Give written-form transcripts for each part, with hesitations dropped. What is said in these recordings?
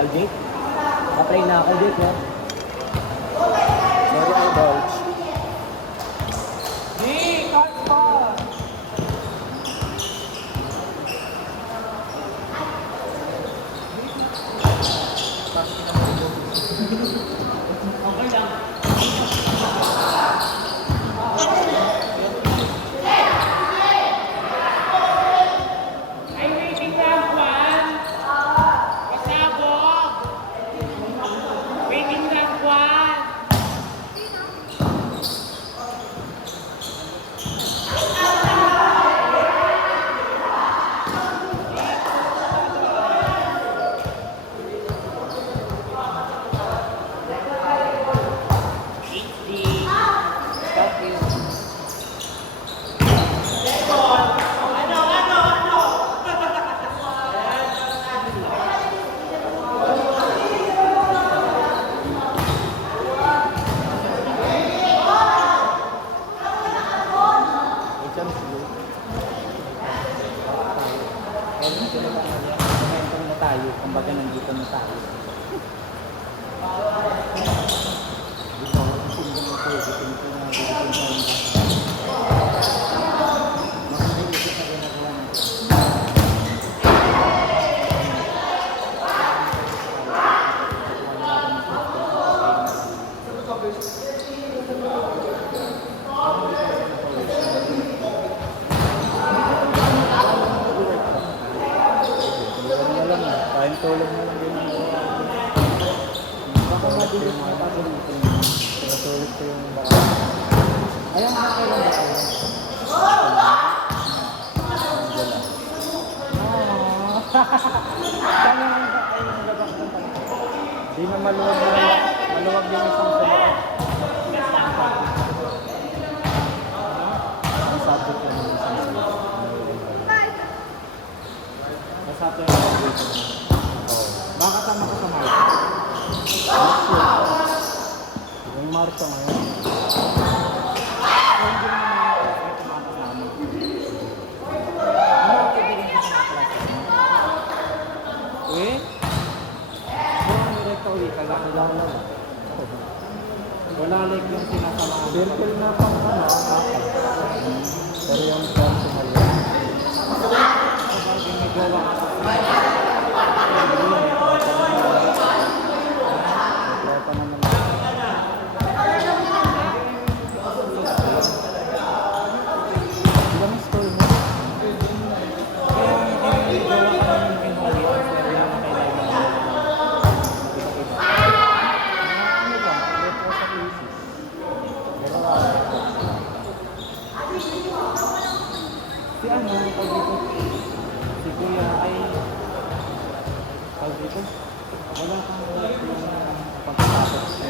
Idol Jake. Patay na ako, Jake, no? Sorry, Idol. Hey, cut pa! Okay lang. Ay, waiting round 1. Pasabog. Waiting round 1. Momentum na tayo, kumbaga nandito na tayo. Tulog na lang din ako. Baka mabilis na pagalitin. Kaya tulog ko yung baka. Ayaw nga kayo lang ako. Kami yung ay nagabak ng talaga. Di na maluwag yung isang tulog. Masabot lang yung isang tulog. Masabot lang yung isang tulog. Baka kasama ko sa Marta. Yung Marta ngayon. Hindi naman ako kasama. Ano ang kaibigan ko sa mga klase? Kung direkta ulit ka lang. Wala like yung sinasama. Circle na pang pero yung personal yun. Kapag yung may gawa ka sa si ano, pag dito, si Kuya ay pag dito, wala kang pagkakapos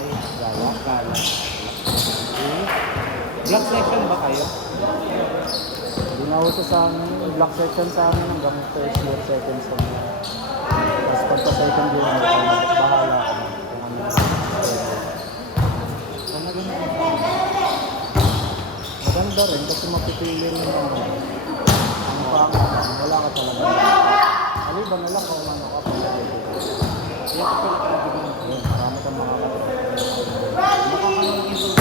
ay gala. Black section ba kayo? Hindi nga uso sa amin, black section sa amin hanggang first year, second sem. Tapos pagka second year, bahala ka na kung ano yung sana ganun. Maganda rin kasi mapipili rin yung ang pangalan, wala ka talaga. Aliba na lang kung ano ka pa sa dito. Kaya ka pala kaibigan ko yun, marami kang makakatawa. Makakalang ito.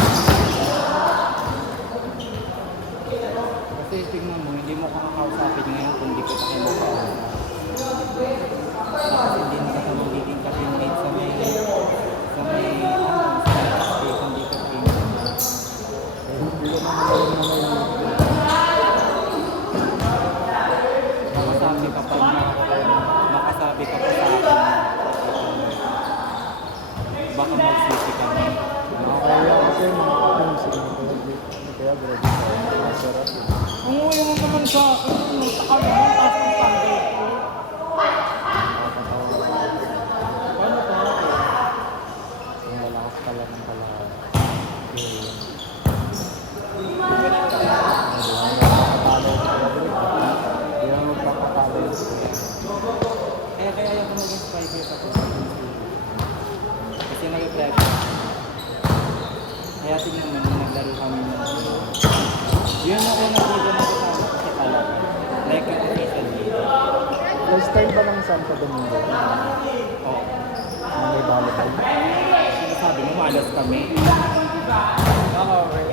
Kasi tingnan mo, hindi mo kakakausapin ngayon kung di ko sa kanya ka. Bakit hindi na kasi magiging kapinate sa may hindi ka pinag. Nakasabi ka pa nakasabi ka pa sa akin baka magsisi ka na nakakaya kasi kaya grabe masarap umuwi mo naman sa akin sa naman tapos ang panggay ko paano ka yung malakas pala ng pala kaya ayaw ko maging spider kasi nag-prep. Kaya tingnan mo nung naglaro kami yun ako nakita na kasama kasi pala like First time ba ng Santo Domingo? Oo. Na may volleyball? Sinasabi mo, malas kami. Oo, okay.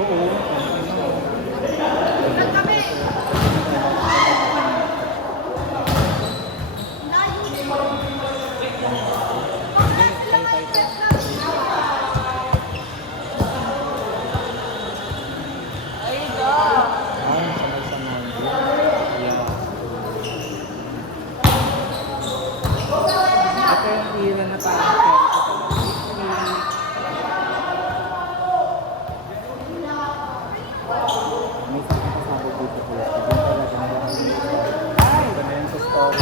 Oo. Ay, sanay-sanay. Ito yung era na parang May isang kasama dito ko. Hindi talaga ay, iba na yun sa story.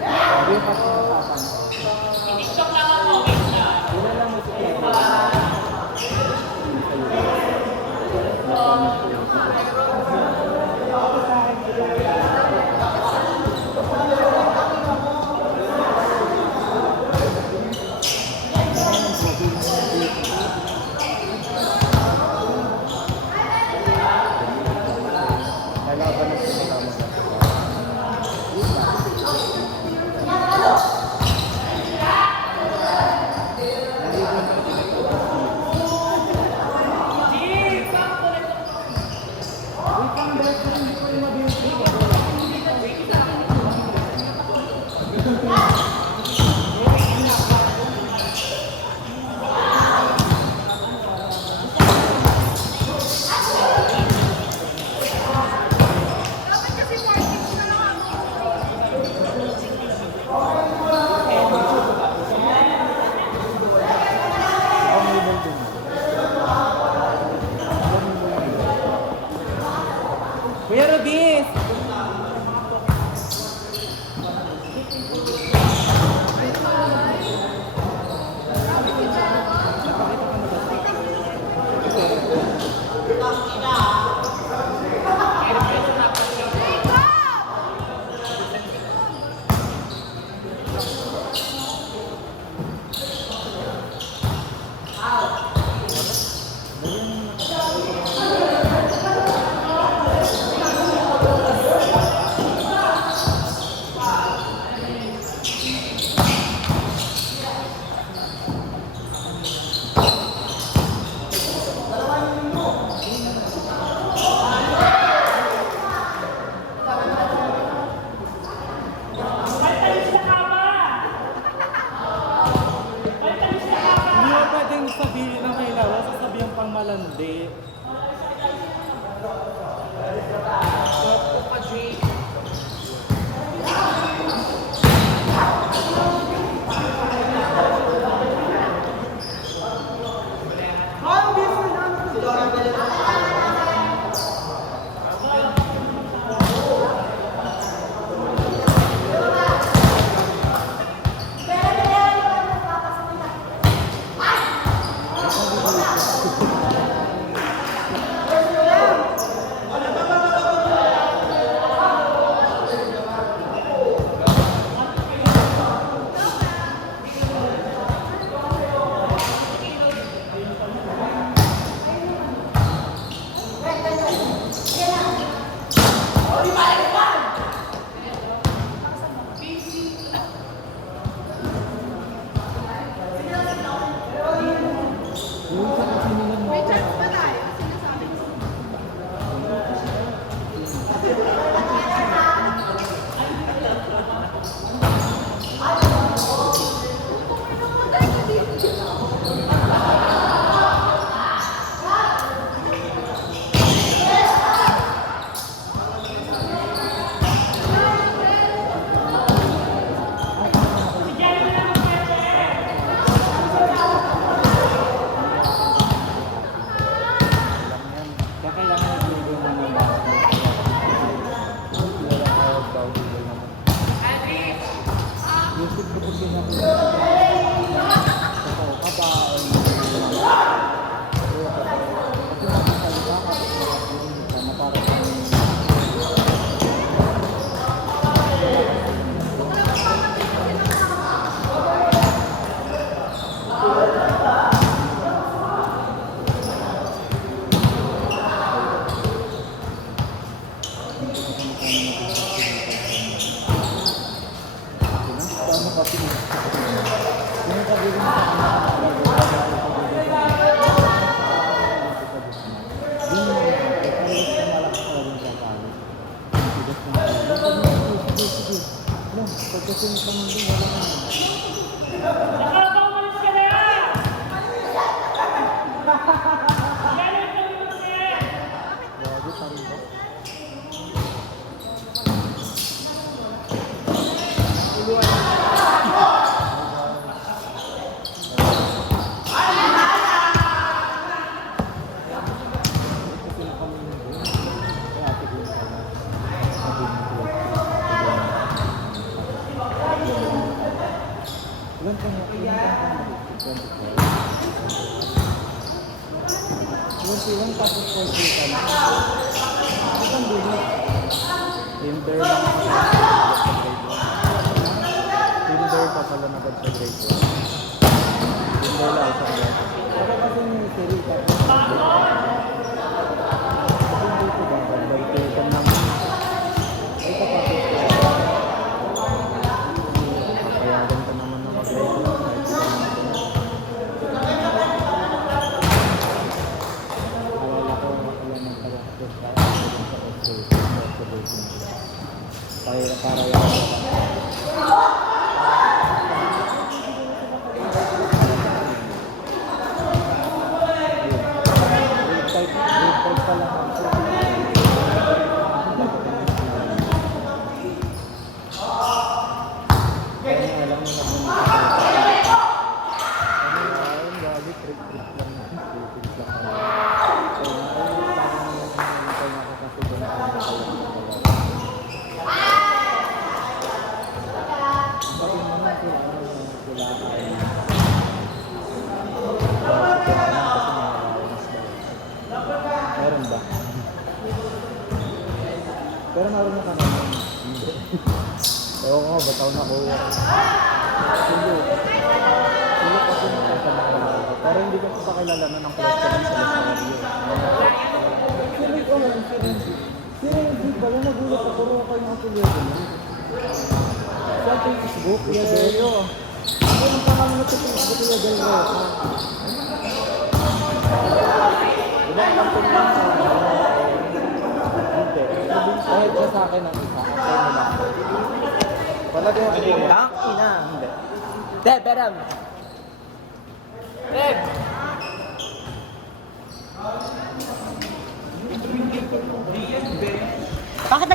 Sabi yung kasi natapan. TikTok lang ako, wait lang. Wala lang mo si Kevin. Nasa Lalaban na sila tama. Kuya Rubis! Hindi mo pwedeng sabihin ng kailangan, sasabihin pang malandi. sabi rin sa kanya, di mo na, kalis na malakas na rin sa tali. Sigas na sige. Ano, pagkasunod ka nun din, wala na. Nakaka umalis ka na yan! Galit ka naman siya! Grabe, tarin ba? Ilan pa nga? Ilan tapos 40 ka na? Ilan din na? Tinder lang ako. Tinder pa pala nagag-grade ko. Tinder lang sa mga. Para kasi yung siri tapos. Kasi dito ba? Bagbay ko lang. Ay kapatid ko. Papayagan ka naman na mag-like ko. Alala ko ilan ng taga-stress para sa observation. Para yan. Grade 5 pa lang ako. Kaya nga alam mo na ayun, gabi, trip lang. Trip lang. Kaya nga, ayun, kasi doon ako sabi mo na sila, sila meron ba? Pero marunong ka naman. Hindi. Oo nga, bataw na ko. Hindi. Hindi kasi nakakalaman. Pero hindi ko pa kilalanan ng class ko sa Lasario. Siri ko lang, Siri ba? Yung nagulat ako rin ako yung affiliate mo. Sa Facebook, Rosario. Ano pa naman ito sa Facebook yung Del Rey? Ilang kampong lang sa hindi. Kahit siya sa akin ang isa. Kaya nila. Palagi ako din. Ang ina. Hindi. Dad, Beram. Dad. Bakit